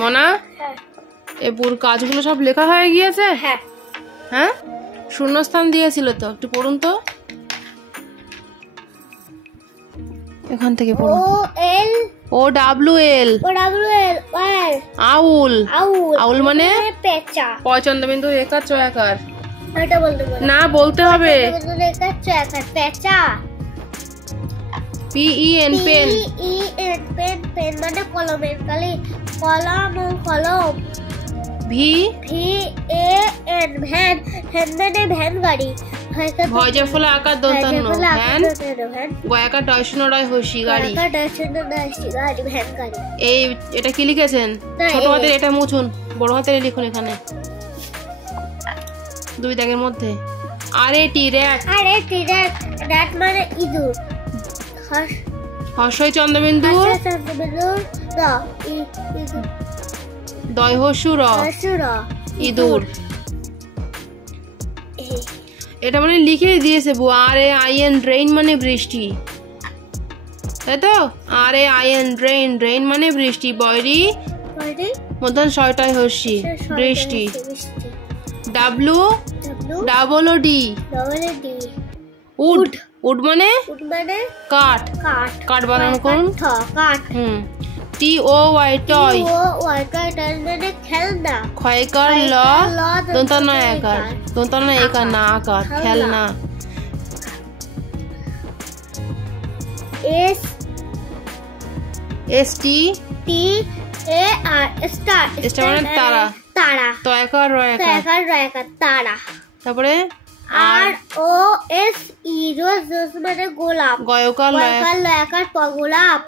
মনা, এ বুর কাজগুলো সব লেখা হয়ে গিয়েছে? হ্যাঁ। হ্যাঁ, শূন্যস্থান দিয়েছিল তো, একটু পড়ুন তো এখান থেকে পড়ুন। OWL আউল। আউল মানে পেঁচা। পয়চন্দ্রবিন্দু রেখার চয়াকার। এটা বলতে বল না, বলতে হবে। রেখার চয়াকার পেঁচা। PEN pen. পেন। পেন মানে কলমের কালি। কলম ও কলম। VAN van. ভ্যান মানে ভ্যান গাড়ি। ভয়জার ফলে আকার দন্তান্ন ভ্যান। গয়াকার ডয়শূন্যডয় হসি গাড়ি। ভ্যান গাড়ি। এই এটা কি লিখেছেন? ছোট হাতের এটা মুছুন, বড় হাতের লিখুন এখানে দুই দাগের মধ্যে। RAT rat. র্যাট মানে ইঁদুর। হর্ষই চন্দ্রবিন্দু দয় হস্যু র ইঁদুর। এটা মানে লিখে দিয়েছে বউ। RAIN ড্রেইন মানে বৃষ্টি, তাই তো? RAIN drain. ড্রেইন মানে বৃষ্টি। বয়রি মধ্যন ছয়টায় হস্যি বৃষ্টি। WOOD would. উড মানে কাঠ। কাঠ বানানো করুন। TOY toy. মানে খেলনা। ক্ষয়কার ল দন্তান্ন একার। দন্তান্ন একার না আকার। খেলনা। STAR স্টার মানে তারা। তারা। তয়কার রয়কার তারা। তারপরে ROSE রোজ। রোজ মানে গোলাপ। গয়কার লয়কার গোলাপ।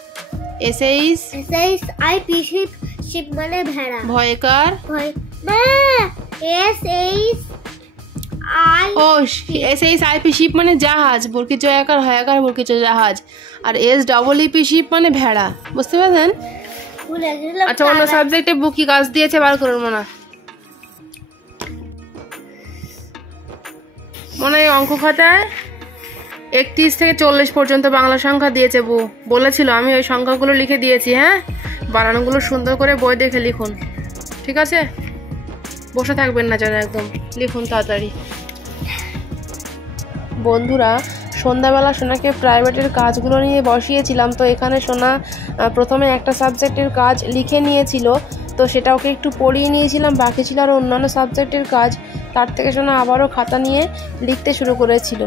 SHIP শিপ মানে ভেড়া। ভয়কার SHIP শিপ মানে জাহাজ। বরকি জয়াকার হয়াকার বরকি জাহাজ। আর SEEP শিপ মানে ভেড়া। বুঝতে পারছেন? আচ্ছা, অন্য সাবজেক্টে বুকি কাজ দিয়েছে, বার করুন মনে হয় অঙ্ক খাতায় 31 থেকে 40 পর্যন্ত বাংলা সংখ্যা দিয়েছে বউ। বলেছিল, আমি ওই সংখ্যাগুলো লিখে দিয়েছি। হ্যাঁ, বানানগুলো সুন্দর করে বই দেখে লিখুন, ঠিক আছে? বসে থাকবেন না যেন, একদম লিখুন তাড়াতাড়ি। বন্ধুরা, সন্ধ্যাবেলা সোনাকে প্রাইভেটের কাজগুলো নিয়ে বসিয়েছিলাম, তো এখানে সোনা প্রথমে একটা সাবজেক্টের কাজ লিখে নিয়েছিল, তো সেটা ওকে একটু পড়িয়ে নিয়েছিলাম। বাকি ছিল আর অন্যান্য সাবজেক্টের কাজ। তার থেকে সোনা আবারও খাতা নিয়ে লিখতে শুরু করেছিল।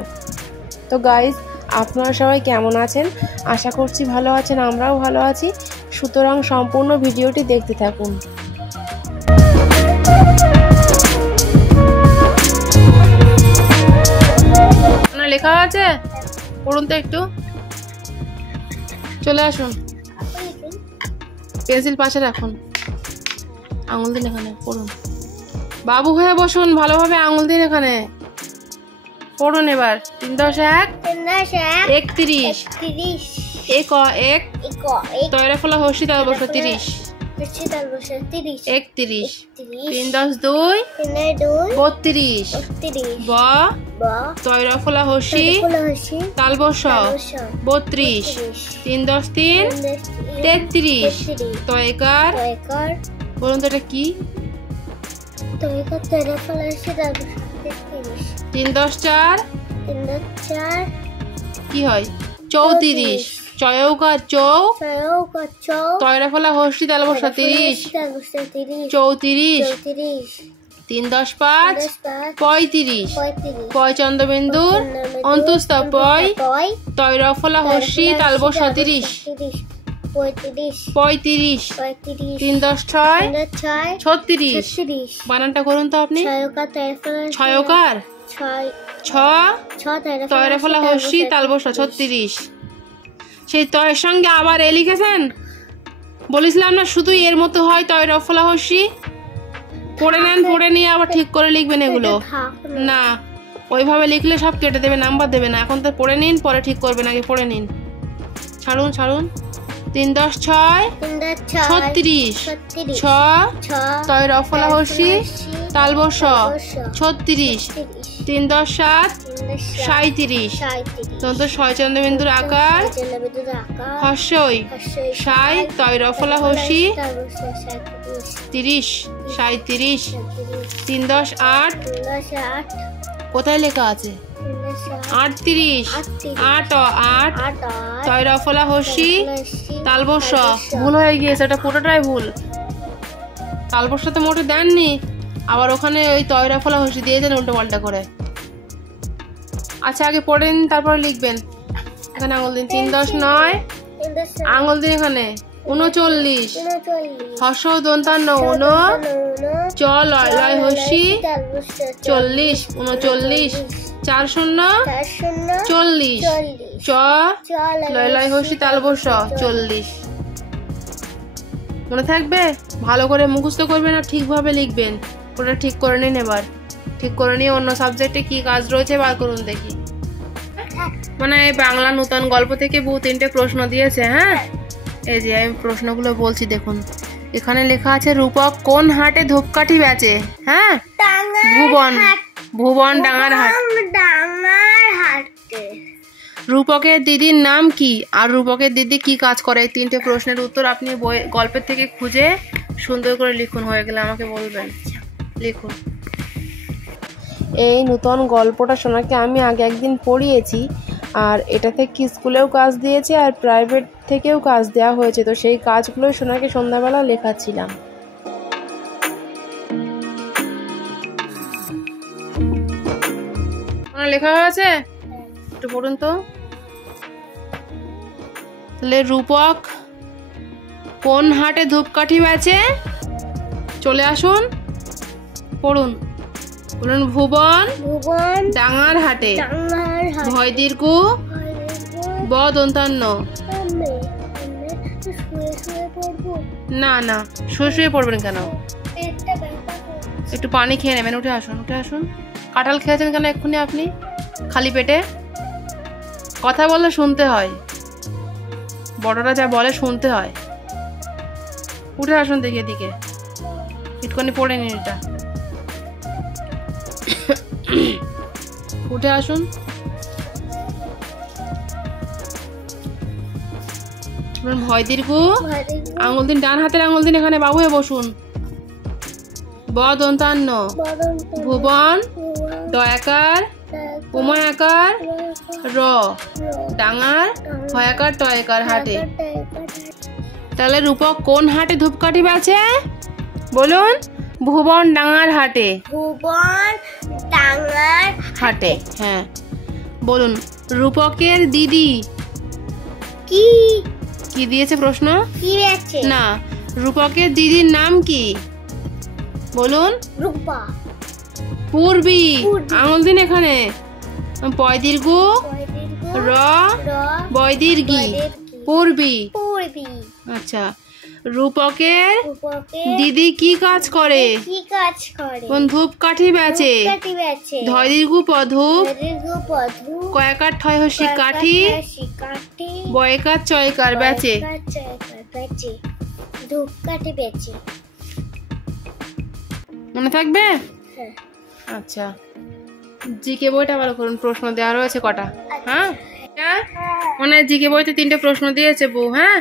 তো গাইজ, আপনারা সবাই কেমন আছেন? আশা করছি ভালো আছেন, আমরাও ভালো আছি। সুতরাং সম্পূর্ণ ভিডিওটি দেখতে থাকুন। লেখা আছে, পড়ুন তো একটু। চলে আসুন, পেন্সিল পাশে রাখুন, আঙুল দিন এখানে পড়ুন। বাবু হয়ে বসুন, ভালোভাবে আঙুল দিন এখানে পড়ুন। এবার 3 × 1 31। এক তয়রা ফলা হস্যি তাল বসা 30 31। 3 × 2 32। ব তয়রা ফলা হস্যি তাল বসা 32। 3 × 3 33। তয়কার বলুন তো এটা কি? 3 × 4 কি হয়? 34। চয়ৌকার চৌ তয়রা ফলা হস্যি তাল বসা 30 34। 3 × 5 35। পয়চন্দ্রবিন্দুর অন্তুস্থ পয় তয়রা ফলা হস্যি তাল বসা 30 35। 3 × 6 36। বানানটা করুন তো আপনি। ছয়কার ছ তয়রা ফলা হস্যি তাল বসা 36। সেই তয়ের সঙ্গে আবার এ লিখেছেন। বলেছিলাম না শুধু এর মতো হয় তয়রা ফলা হস্যি। পড়ে নেন, পড়ে নিয়ে আবার ঠিক করে লিখবেন এগুলো। না, ওইভাবে লিখলে সব কেটে দেবে, নাম্বার দেবে না। এখন তো পড়ে নিন, পরে ঠিক করবেন, আগে পড়ে নিন। ছাড়ুন। 3 × 6 36। ছ তয়রা ফলা হস্যি তাল বসা 36। 3 10 7 37 দন্ত ছয় চন্দ্রবিন্দুর আকার হস্যই সাই তৈরফলা হসি 30 37 3 10 8 কোথায় লেখা আছে 38 8 8 তৈরফলা হসি তালবস্য ভুল হয়ে গিয়েছে, এটা পুরোটাই ভুল। তালবস্য তো মোটে দেননি, আবার ওখানে ওই তৈরফলা হসি দিয়েছেন উল্টো পাল্টা করে। আচ্ছা আগে পড়ে নিন তারপরে লিখবেন। এখানে আঙুল দিন 3 10 9 আঙুল দিন এখানে 39 হর্ষ দন্তান্ন 9 চ লয় লয় হসি 40 39 4 0 40 চ লয় লয় হসি তালবস্য 40। মনে থাকবে? ভালো করে মুখস্থ করবেন আর ঠিকভাবে লিখবেন। ওটা ঠিক করে নিন। এবার ঠিক করে নিয়ে অন্য সাবজেক্টে কি কাজ রয়েছে বার করুন দেখি। মানে এই বাংলা নতুন গল্প থেকে 2-3টে প্রশ্ন দিয়েছে। হ্যাঁ, এই যে আমি প্রশ্নগুলো বলছি দেখুন। এখানে লেখা আছে রূপক কোন হাটে ধূপকাঠি বেচে? হ্যাঁ, ভুবন ভুবন ডাঙার হাট। রূপকের দিদির নাম কি আর রূপকের দিদি কি কাজ করে? এই 3টে প্রশ্নের উত্তর আপনি গল্পের থেকে খুঁজে সুন্দর করে লিখুন। হয়ে গেলে আমাকে বলবেন। লিখুন। এই নতুন গল্পটা সোনাকে আমি আগে একদিন পড়িয়েছি, আর এটা থেকে স্কুলেও কাজ দিয়েছে আর প্রাইভেট থেকেও কাজ দেওয়া হয়েছে। তো সেই কাজগুলোই সোনাকে সন্ধ্যাবেলা লেখাচ্ছিলাম। লেখা হয়েছে? একটু পড়ুন তো। তাহলে রূপক কোন হাটে ধূপকাঠি বেচে? চলে আসুন, পড়ুন। বলুন ভুবন ডাঙার হাটে ভয় দীর্ঘ ব দন্তান্ন। না না, শুয়ে শুয়ে পড়বেন কেন? একটু পানি খেয়ে নেবেন। উঠে আসুন, উঠে আসুন। কাঁঠাল খেয়েছেন কেন এক্ষুনি আপনি খালি পেটে? কথা বললে শুনতে হয়, বড়রা যা বলে শুনতে হয়। উঠে আসুন দেখি এদিকে, একটুখানি পড়ে নিন এটা। উঠে আসুন। ভয় দীর্ঘ আঙুল দিন, ডান হাতের আঙুল দিন এখানে বাবু হয়ে বসুন। ব দন্তান্ন ভুবন দয়াকার উমায়াকার র ডাঙার হয়াকার টয়াকার হাটে। তাহলে রূপক কোন হাটে ধূপকাঠি বেচে? বলুন। ভুবন ডাঙার হাটে। ভুবন ডাঙার হাটে। হ্যাঁ, বলুন রূপকের দিদি কি কি দিয়েছে প্রশ্ন? কি বেচে? না, রূপকের দিদির নাম কি? বলুন। রূপা। পূর্বী আঙুল দিন এখানে। পয় দীর্ঘ র বয় দীর্ঘি পূর্বী। আচ্ছা, রূপকের দিদি কি কাজ করে? ধূপকাঠি বেচে। ধয় দীর্ঘ পধূপ কয়াকার ঠয় হসি কাঠি বয়কার চয়কার বেচে। ধূপকাঠি বেচে। মনে থাকবে? আচ্ছা, জিকে বইটা ভালো করুন। প্রশ্ন দেওয়া রয়েছে কটা? হ্যাঁ, মানে জিকে বইতে 3টে প্রশ্ন দিয়েছে বউ। হ্যাঁ,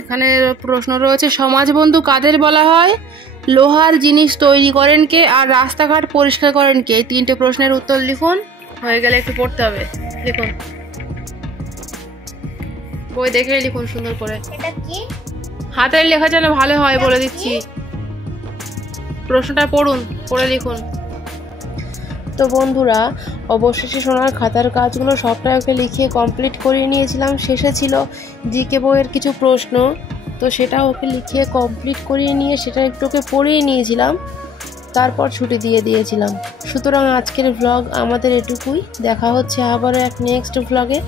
এখানে প্রশ্ন রয়েছে সমাজ বন্ধু কাদের বলা হয়? লোহার জিনিস তৈরি করেন কে আর রাস্তাঘাট পরিষ্কার করেন কে? এই 3টে প্রশ্নের উত্তর লিখুন। হয়ে গেলে একটু পড়তে হবে। লিখুন, বই দেখে লিখুন সুন্দর করে। হাতের লেখা যেন ভালো হয় বলে দিচ্ছি। প্রশ্নটা পড়ুন, পড়ে লিখুন। তো বন্ধুরা, অবশেষে সোনার খাতার কাজগুলো সবটাই ওকে লিখিয়ে কমপ্লিট করিয়ে নিয়েছিলাম। শেষে ছিল জিকে বইয়ের কিছু প্রশ্ন, তো সেটা ওকে লিখিয়ে কমপ্লিট করিয়ে নিয়ে সেটা একটু ওকে পড়িয়ে নিয়েছিলাম, তারপর ছুটি দিয়ে দিয়েছিলাম। সুতরাং আজকের ভ্লগ আমাদের এটুকুই। দেখা হচ্ছে আবারও এক নেক্সট ভ্লগে।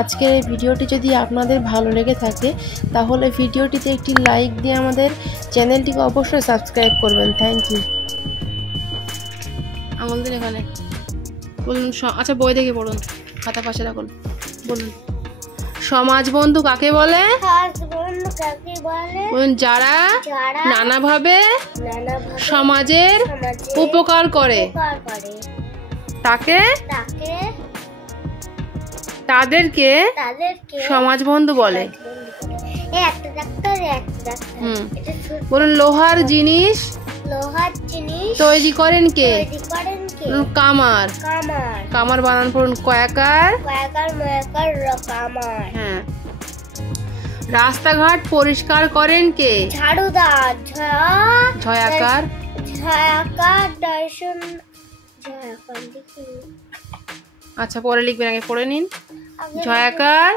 আজকের এই ভিডিওটি যদি আপনাদের ভালো লেগে থাকে তাহলে ভিডিওটিতে একটি লাইক দিয়ে আমাদের চ্যানেলটিকে অবশ্যই সাবস্ক্রাইব করবেন। Thank you. আঙুল দিন এখানে। বলুন। আচ্ছা, বই দেখে পড়ুন, খাতা পাশে রাখুন। বলুন সমাজ বন্ধু কাকে বলে? যারা নানাভাবে সমাজের উপকার করে। তাকে তাকে তাদেরকে তাদেরকে সমাজ বন্ধু বলে। একটা ডাক্তার একটা ডাক্তার। হুম। এটা বলুন লোহার জিনিস লোহার জিনিস তৈরি করেন কে? তৈরি করেন কে? কামার। কামার। কামার বানান পড়ুন কয়াকার। কয়াকার ময়াকার কামার। হ্যাঁ। রাস্তাঘাট পরিষ্কার করেন কে? ঝাড়ুদার। ঝয়াকার। ঝয়াকার দর্শন ঝয়াকার দেখি। আচ্ছা পরে লিখবেন, আগে পড়ে নিন। আগে ঝয়াকার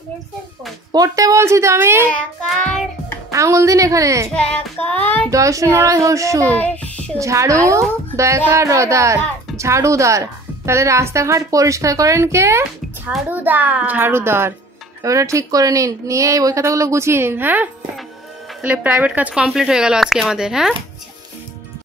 পেন্সিল পড়। পড়তে বলছি তো আমি। ঝয়াকার আঙুল দিন এখানে। ঝয়াকার দর্শন নড়াই হস্যু। ঝাড়ু দয়াকার রদার। ঝাড়ুদার। তাহলে রাস্তাঘাট পরিষ্কার করেন কে? ঝাড়ুদার। ঝাড়ুদার। এবারে ঠিক করে নিন, নিয়ে এই বই খাতাগুলো গুছিয়ে নিন। হ্যাঁ, তাহলে প্রাইভেট কাজ কমপ্লিট হয়ে গেল আজকে আমাদের। হ্যাঁ।